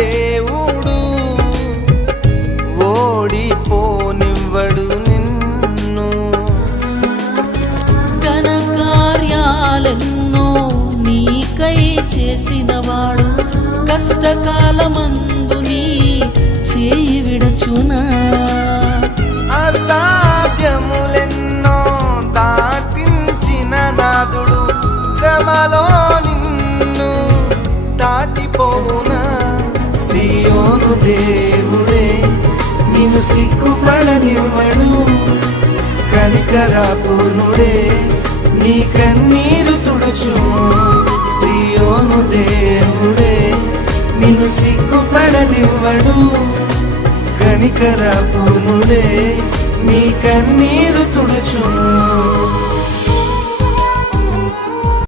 దేవుడు ఓడిపోనివ్వడు నిన్ను. ఘన కార్యాలెన్నో నీకై చేసినవాడు కష్టకాలమందు నీ చేయి విడచునా. అసాధ్యములెన్నో దాటించిన నాదుడు శ్రమలో నిన్ను దాటిపోవునా. సియోను దేవుడే నిన్ను సిగ్గుపడనివ్వడు, కనికరాపూర్ణుడే నీ కన్నీరు తుడుచును. సియోను దేవుడే నిన్ను సిగ్గుపడనివ్వడు, కనికరాపూర్ణుడే నీ కన్నీరు తుడుచును.